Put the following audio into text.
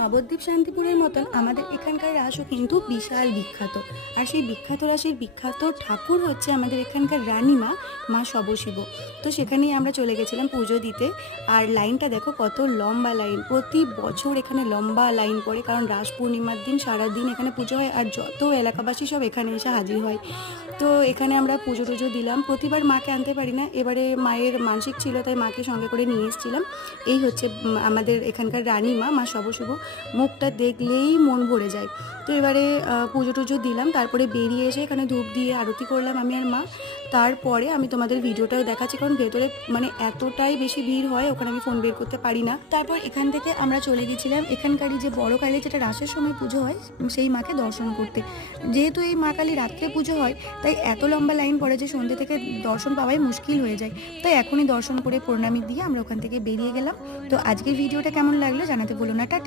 নবদ্বীপ শান্তিপুরের মতন আমাদের এখানকার রাসও কিন্তু বিশাল বিখ্যাত। আর সেই বিখ্যাত রাসের বিখ্যাত ঠাকুর হচ্ছে আমাদের এখানকার রানীমা, মা শবশিব তো সেখানেই আমরা চলে গেছিলাম পুজো দিতে। আর লাইনটা দেখো কত লম্বা লাইন। প্রতি বছর এখানে লম্বা লাইন পড়ে, কারণ রাস পূর্ণিমার দিন সারাদিন এখানে পুজো হয় আর যত এলাকাবাসী সব এখানে এসে হাজির হয়। তো এখানে আমরা পুজো টুজো দিলাম। প্রতিবার মাকে আনতে পারি না। এবারে মায়ের মানসিক ছিল, তাই মাকে সঙ্গে করে নিয়ে এসেছিলাম। এই হচ্ছে আমাদের এখানকার রানীমা, মা শবশুভ মুখটা দেখলেই মন ভরে যায়। তো এবারে পুজো টুজো দিলাম, তারপরে বেরিয়ে এসে এখানে ধূপ দিয়ে আরতি করলাম আমি আর মা। তারপরে আমি তোমাদের ভিডিওটাও দেখাচ্ছি, কারণ ভেতরে মানে এতটাই বেশি ভিড় হয়, ওখানে আমি ফোন বের করতে পারি না। তারপর এখান থেকে আমরা চলে গেছিলাম এখানকারই যে বড় কালী, যেটা রাসের সময় পুজো হয় সেই মাকে দর্শন করতে। যেহেতু এই মা কালী রাত্রে পুজো হয়, তাই এত লম্বা লাইন পড়ে যে সন্ধ্যে থেকে দর্শন পাওয়াই মুশকিল হয়ে যায়। তাই এখনই দর্শন করে প্রণামী দিয়ে আমরা ওখান থেকে বেরিয়ে গেলাম। তো আজকের ভিডিওটা কেমন লাগল জানাতে বলো না। টাটা।